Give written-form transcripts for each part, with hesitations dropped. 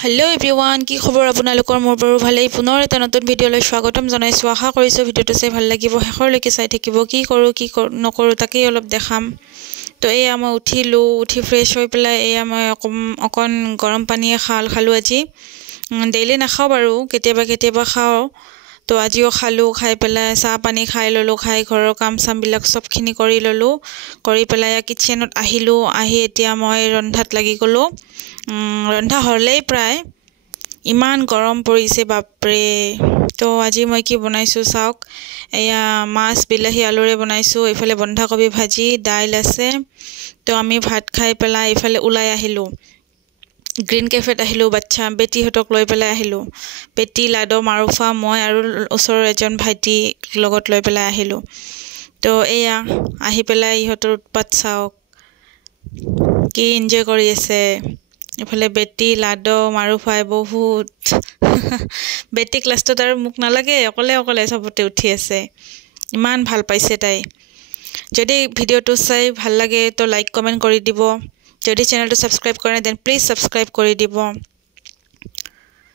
hello everyone की खबर আপোনালোকৰ মোৰ বাৰু ভালেই পুনৰ এটা নতুন ভিডিঅলৈ স্বাগতম জনাইছো আশা কৰিছো ভিডিঅটো চাই ভাল লাগিব হেখৰলৈকে চাই থাকিব কি নকৰো তাকেই অলপ দেখাম তো এয়া মই উঠি ফ্ৰেশ হৈ পেলাই এয়া মই অকন গৰম পানীয়ে খালো আজি ডেইলি নাখাও বাৰু কেতিয়াবা খাও তো আজিও খালো খাই পেলাই চাহ পানী খাই ললো খাই ঘৰৰ কাম সাম বিলাক সবখিনি কৰি ললো কৰি পেলাই কিচেনত আহিলো আহি এতিয়া মই ৰন্ধাত লাগি গলো ৰন্ধা হলেই প্ৰায় ইমান গৰম পৰিছে বাপৰে তো আজি মই কি বনাইছো চাওক এয়া মাছ বিলাহী আলুৰে বনাইছো ইফালে বন্ধাকবি ভাজি দাইল আছে তো আমি ভাত খাই পেলাই ইফালে উলাই আহিলো গ্ৰীণ কেফেত আহিলো বাচ্চা বেটি হতক লৈ পেলাই আহিলো বেটি লাডো মাৰুফা মই আৰু ওচৰৰ এজন ভাইটি লগত লৈ পেলাই আহিলো তো এয়া আহি পেলাই ইহতৰ উৎপাত চাওক কি এনজয় কৰি আছে ইফালে বেটি লাডো মাৰুফাই বহুত বেটি ক্লাছটো তাৰ মুখ নালাগে অকলে সবতে উঠি আছে ইমান ভাল পাইছে তাই যদি ভিডিওটো চাই ভাল লাগে তো লাইক কমেন্ট কৰি দিব যদি চেনেলটো সাবস্ক্ৰাইব কৰে দেন প্লিজ সাবস্ক্ৰাইব কৰি দিব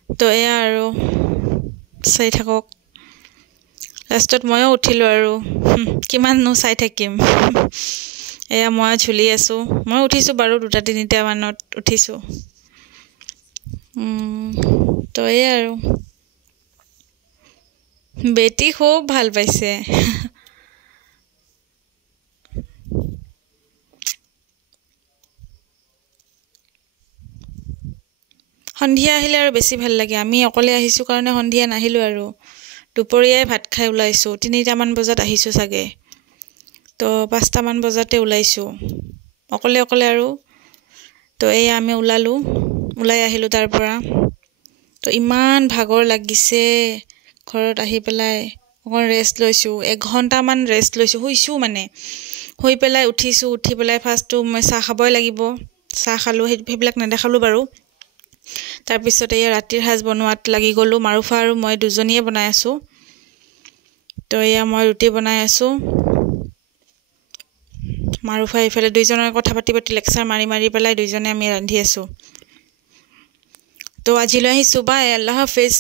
তো এয়া আৰু চাই থাকক লাষ্টত ময়ো উঠিলো আৰু কিমান নো চাই থাকিম এয়া মই ঝুলি আছো মই উঠিছো বাৰু 2-3টা মানত উঠিছো তো এয়া আৰু বেটি খুব ভাল পাইছে সন্ধিয়া আহিলে আৰু বেছি ভাল লাগে আমি অকলে আহিছো কাৰণে সন্ধিয়া নাহিলো আৰু দুপৰীয়াই ভাত খাই উলাইছো 3টা মান বজাত আহিছো সাগে তো 5টা মান বজাতে উলাইছো অকলে আৰু তো এই আমি উলাই আহিলো তাৰ পৰা তো ইমান ভাগৰ লাগিছে ঘৰত আহি পেলাই অকন ৰেষ্ট লৈছো 1 ঘন্টা মান ৰেষ্ট লৈছো শুইছো মানে হৈ পেলাই উঠিছো উঠি পেলাই ফাৰ্ষ্টটো মই চাহ খাবই লাগিব চাহ খালো হেবিলাক নেদেখালো বাৰু তাৰ পিছত এই ৰাতিৰ হাজ বনোৱাত লাগি গলো মাৰুফা আৰু মই দুজনীয়ে বনাই আছো তো এয়া মই ৰুটি বনাই আছো মাৰুফা ইফালে দুইজনৰ কথা পাতি লেকচাৰ মাৰি পেলাই দুইজনে আমি ৰান্ধি আছো তো আজিলৈ আহিছো বাই আল্লাহ হাফেজ